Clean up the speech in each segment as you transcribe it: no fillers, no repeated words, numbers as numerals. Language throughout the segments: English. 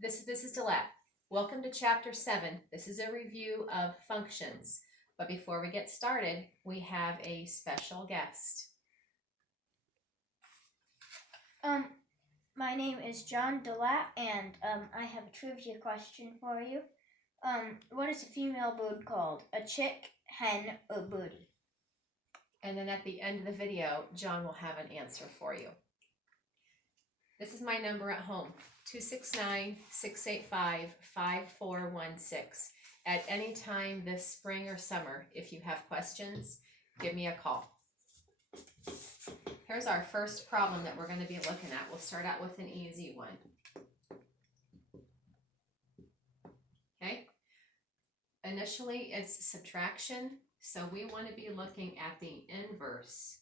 This is Delette. Welcome to Chapter 7. This is a review of functions. But before we get started, we have a special guest. My name is John Delat, and I have a trivia question for you. What is a female bird called? A chick, hen, or birdie? And then at the end of the video, John will have an answer for you. This is my number at home, 269-685-5416. At any time this spring or summer, if you have questions, give me a call. Here's our first problem that we're going to be looking at. We'll start out with an easy one. Okay? Initially, it's subtraction, so we want to be looking at the inverse,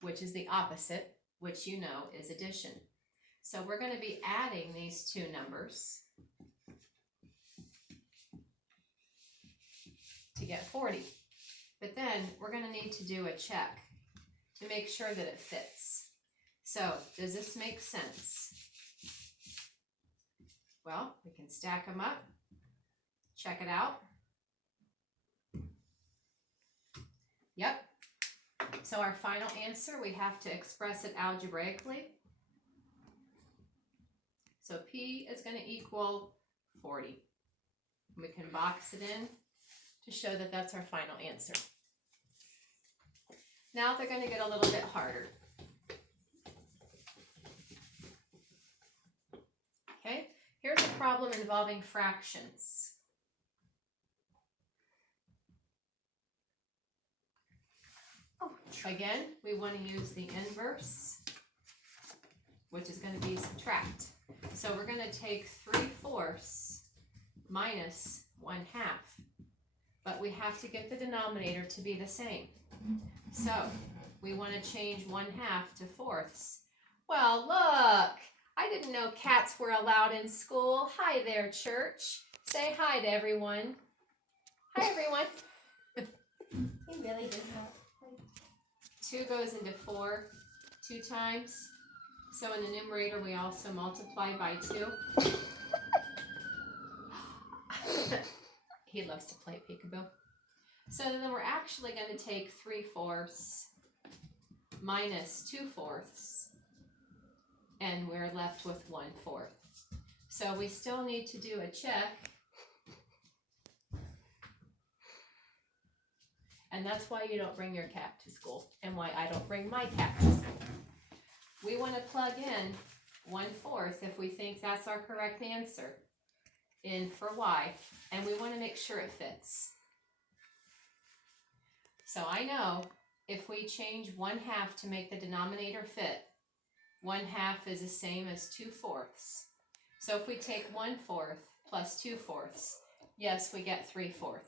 which is the opposite, which you know is addition. So we're going to be adding these two numbers to get 40. But then we're going to need to do a check to make sure that it fits. So does this make sense? Well, we can stack them up, check it out. Yep. So our final answer, we have to express it algebraically. So P is going to equal 40. We can box it in to show that that's our final answer. Now they're going to get a little bit harder. Okay, here's a problem involving fractions. Again, we want to use the inverse, which is going to be subtract. So we're going to take 3/4 minus 1/2. But we have to get the denominator to be the same. So we want to change 1/2 to 4ths. Well, look, I didn't know cats were allowed in school. Hi there, church. Say hi to everyone. Hi, everyone. He really does not. 2 goes into 4 2 times. So in the numerator, we also multiply by 2. He loves to play peekaboo. So then we're actually going to take 3/4 minus 2/4, and we're left with 1/4. So we still need to do a check. And that's why you don't bring your cat to school, and why I don't bring my cat to school. We want to plug in 1/4 if we think that's our correct answer in for y, and we want to make sure it fits. So I know if we change 1/2 to make the denominator fit, 1/2 is the same as 2/4. So if we take 1/4 plus 2/4, yes, we get 3/4.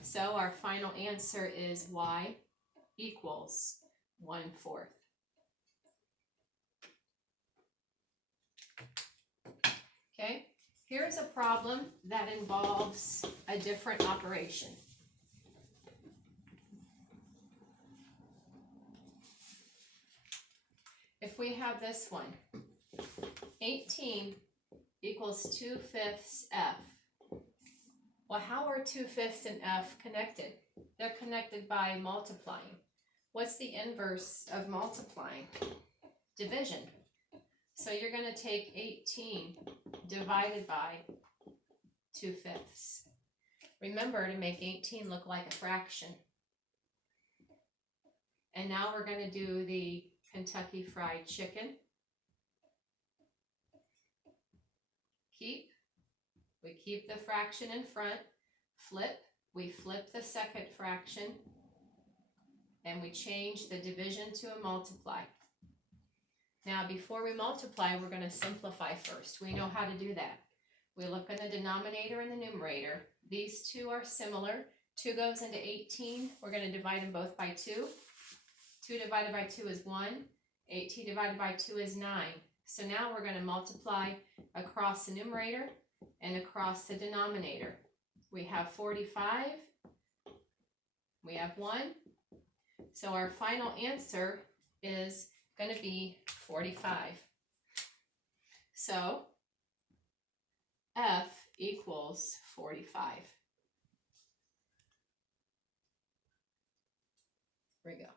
So our final answer is y equals 1/4. Okay, here's a problem that involves a different operation. If we have this one, 18 equals 2/5 f. Well, how are 2/5 and f connected? They're connected by multiplying. What's the inverse of multiplying? Division. So you're going to take 18 divided by 2/5. Remember to make 18 look like a fraction. And now we're going to do the Kentucky Fried Chicken. We keep the fraction in front, flip, we flip the second fraction, and we change the division to a multiply. Now, before we multiply, we're going to simplify first. We know how to do that. We look in the denominator and the numerator. These two are similar. 2 goes into 18. We're going to divide them both by 2. 2 divided by 2 is 1. 18 divided by 2 is 9. So now we're going to multiply across the numerator and across the denominator. We have 45. We have 1. So our final answer is going to be 45. So F equals 45. Here we go.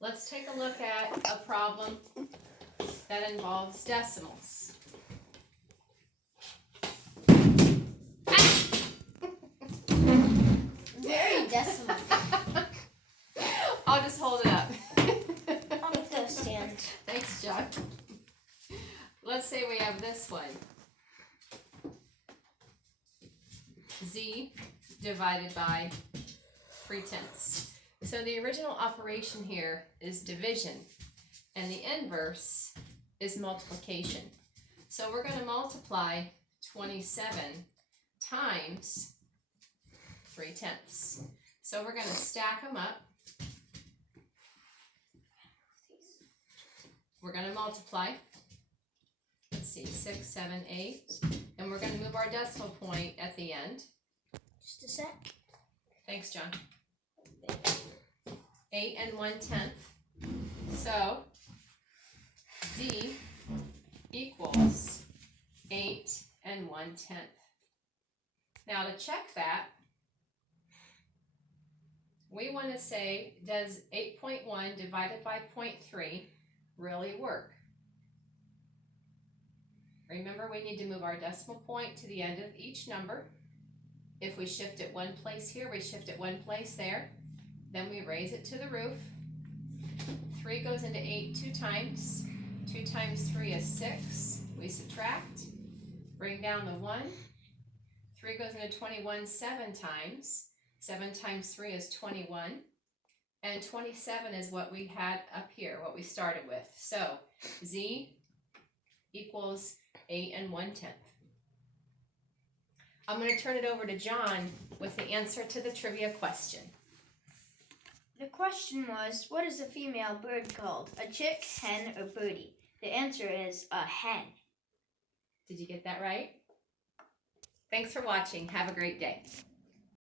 Let's take a look at a problem that involves decimals. Very decimal. I'll just hold it up. I'll get those stands. Thanks, John. Let's say we have this one. Z divided by 3/10. So the original operation here is division, and the inverse is multiplication. So we're going to multiply 27 times 3/10. So we're going to stack them up. We're going to multiply. Let's see, 6, 7, 8. And we're going to move our decimal point at the end. Just a sec. Thanks, John. 8 1/10. So Z equals 8 1/10. Now to check that, we want to say, does 8.1 divided by 0.3 really work? Remember, we need to move our decimal point to the end of each number. If we shift it one place here, we shift it one place there. Then we raise it to the roof. 3 goes into 8 2 times. 2 times 3 is 6. We subtract. Bring down the 1. 3 goes into 21 7 times. 7 times 3 is 21. And 27 is what we had up here, what we started with. So Z equals 8 1/10. I'm going to turn it over to John with the answer to the trivia question. The question was, what is a female bird called? A chick, hen, or birdie? The answer is a hen. Did you get that right? Thanks for watching. Have a great day.